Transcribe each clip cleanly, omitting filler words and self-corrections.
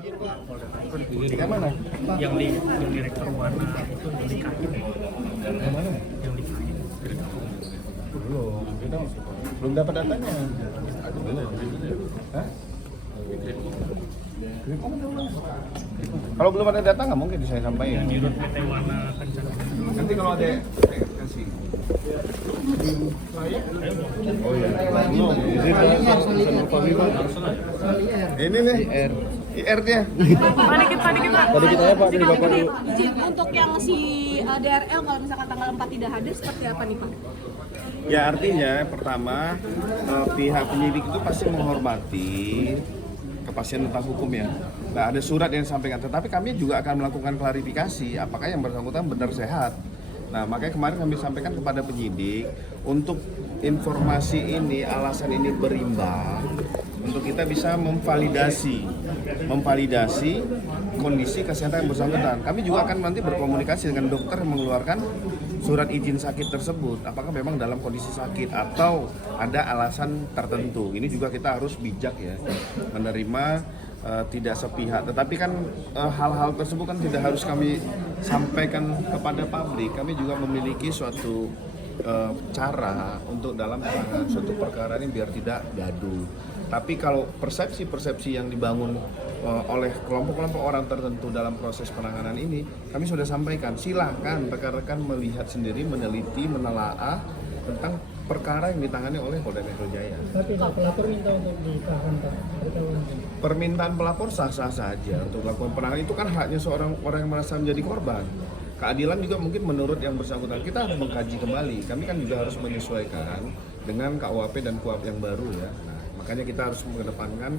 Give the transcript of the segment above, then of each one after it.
Yang mana? Yang direktur warna itu yang di kaki. Yang mana? Yang di kaki. Belum. Belum dapat datanya. Hah? Kalau belum ada data nggak mungkin saya sampaikan. Di Rut PT Warna Kencana. Nanti kalau ada saya kasih. Oh iya. Ini nih IR-nya. Tadi kita ya Pak dari Bapak dulu. Izin untuk yang si DRL kalau misalkan tanggal 4 tidak hadir seperti apa nih Pak? Ya artinya pertama pihak penyidik itu pasti menghormati kepastian tentang hukum ya. Nah, ada surat yang disampaikan, tetapi kami juga akan melakukan klarifikasi apakah yang bersangkutan benar sehat. Nah, makanya kemarin kami sampaikan kepada penyidik untuk informasi ini, alasan ini berimbang untuk kita bisa memvalidasi kondisi kesehatan yang bersangkutan. Kami juga akan nanti berkomunikasi dengan dokter yang mengeluarkan surat izin sakit tersebut, apakah memang dalam kondisi sakit atau ada alasan tertentu. Ini juga kita harus bijak ya, menerima tidak sepihak. Tetapi kan hal-hal tersebut kan tidak harus kami sampaikan kepada publik. Kami juga memiliki suatu cara untuk dalam penanganan suatu perkara ini biar tidak gaduh. Tapi kalau persepsi-persepsi yang dibangun oleh kelompok-kelompok orang tertentu dalam proses penanganan ini, kami sudah sampaikan, silahkan rekan-rekan melihat sendiri, meneliti, menelaah tentang perkara yang ditangani oleh Polda Metro Jaya. Tapi pelapor minta untuk ditahan Pak. Permintaan pelapor sah-sah saja untuk melakukan penanganan, itu kan haknya seorang orang yang merasa menjadi korban. Keadilan juga mungkin menurut yang bersangkutan, kita harus mengkaji kembali. Kami kan juga harus menyesuaikan dengan KUHP dan KUHP yang baru ya. Nah, makanya kita harus mengedepankan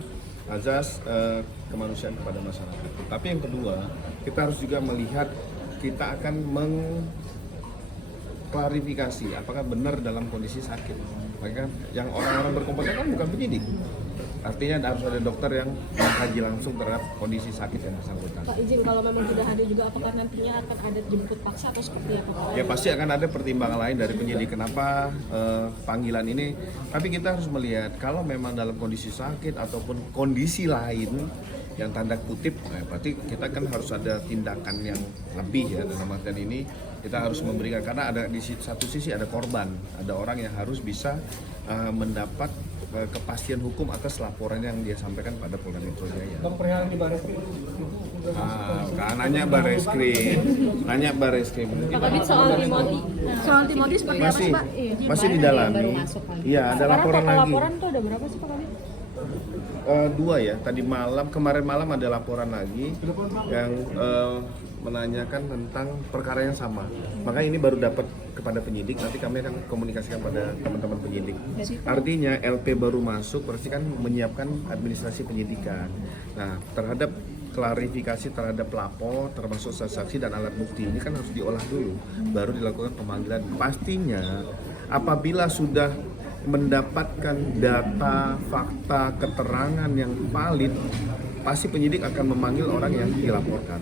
azas kemanusiaan kepada masyarakat. Tapi yang kedua, kita harus juga melihat, kita akan mengklarifikasi apakah benar dalam kondisi sakit. Maka yang orang-orang berkompeten kan bukan penyidik. Artinya harus ada dokter yang mengkaji langsung terhadap kondisi sakit yang bersangkutan. Pak izin kalau memang tidak hadir juga apakah nantinya akan ada jemput paksa atau seperti apa Pak? Ya pasti akan ada pertimbangan lain dari penyidik kenapa panggilan ini. Tapi kita harus melihat kalau memang dalam kondisi sakit ataupun kondisi lain yang tanda kutip, berarti kita kan harus ada tindakan yang lebih ya dalam artian ini kita harus memberikan, karena ada di satu sisi ada korban, ada orang yang harus bisa mendapat kepastian hukum atas laporan yang dia sampaikan pada Polda Metro Jaya. Bang perihal di Barreskrim itu Nanya Barreskrim. Pak Kabit soal Timothy seperti apa sih Pak? Masih didalami. Iya, ada laporan lagi. Laporan tuh ada berapa sih Pak Kabit? Dua ya, kemarin malam ada laporan lagi yang menanyakan tentang perkara yang sama. Makanya ini baru dapat kepada penyidik, nanti kami akan komunikasikan pada teman-teman penyidik. Artinya LP baru masuk, berarti kan menyiapkan administrasi penyidikan. Nah, terhadap klarifikasi terhadap pelapor, termasuk saksi dan alat bukti, ini kan harus diolah dulu, baru dilakukan pemanggilan. Pastinya apabila sudah mendapatkan data, fakta, keterangan yang valid, pasti penyidik akan memanggil orang yang dilaporkan.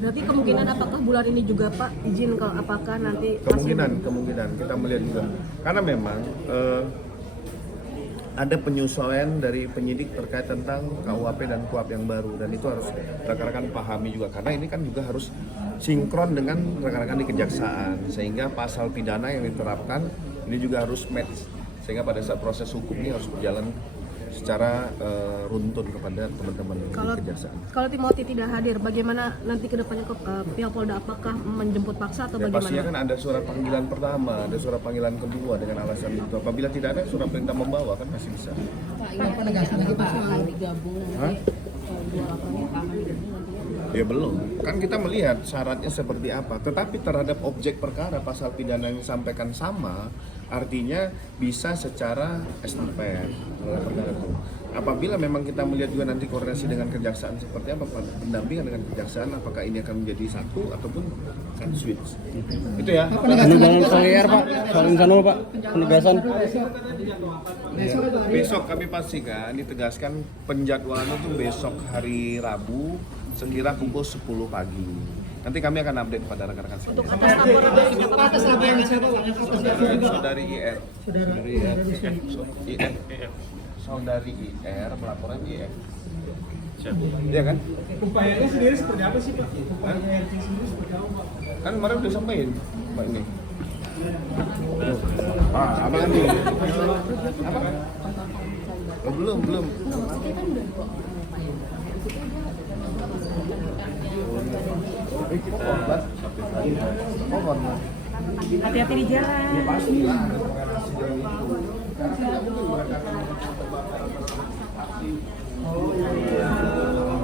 Berarti kemungkinan apakah bulan ini juga Pak izin kalau apakah nanti kemungkinan kita melihat juga, karena memang ada penyesuaian dari penyidik terkait tentang KUHP dan KUHP yang baru, dan itu harus rekan-rekan pahami juga, karena ini kan juga harus sinkron dengan rekan-rekan di kejaksaan, sehingga pasal pidana yang diterapkan ini juga harus match, sehingga pada saat proses hukum ini harus berjalan secara runtun kepada teman-teman kejaksaan. Kalau Timothy tidak hadir, bagaimana nanti kedepannya pihak Polda, apakah menjemput paksa atau Ya, bagaimana? pastinya kan ada surat panggilan pertama, ada surat panggilan kedua dengan alasan itu. Apabila tidak ada surat perintah membawa kan masih bisa. Pak, ini penegasan lagi Pak soal digabung nanti dua laporannya Pak Ahmad digabung nantinya. Ya belum, kan kita melihat syaratnya seperti apa. Tetapi terhadap objek perkara pasal pidana yang disampaikan sama, artinya bisa secara estafet dalam perkara itu. Apabila memang kita melihat juga nanti koordinasi dengan kejaksaan seperti apa, pendampingan dengan kejaksaan, apakah ini akan menjadi satu ataupun akan switch. Itu ya. penerbangan Solier Pak, Salim Sanul Pak, penegasan. Besok kami pastikan ditegaskan penjadwalan itu besok hari Rabu sekira pukul 10 pagi. Nanti kami akan update pada rekan-rekan sekalian. Atas nama yang siapa Pak? Saudari IR. Saudari IR. Saudari IR melaporkan IR. Iya kan? Upayanya sendiri seperti apa sih Pak? Upaya RT sendiri seperti apa Pak? Kan kemarin udah sampaikan Pak ini. Apa lagi? Apa? Oh, belum. Hati-hati di jalan. Ya pasti. Oh, iya.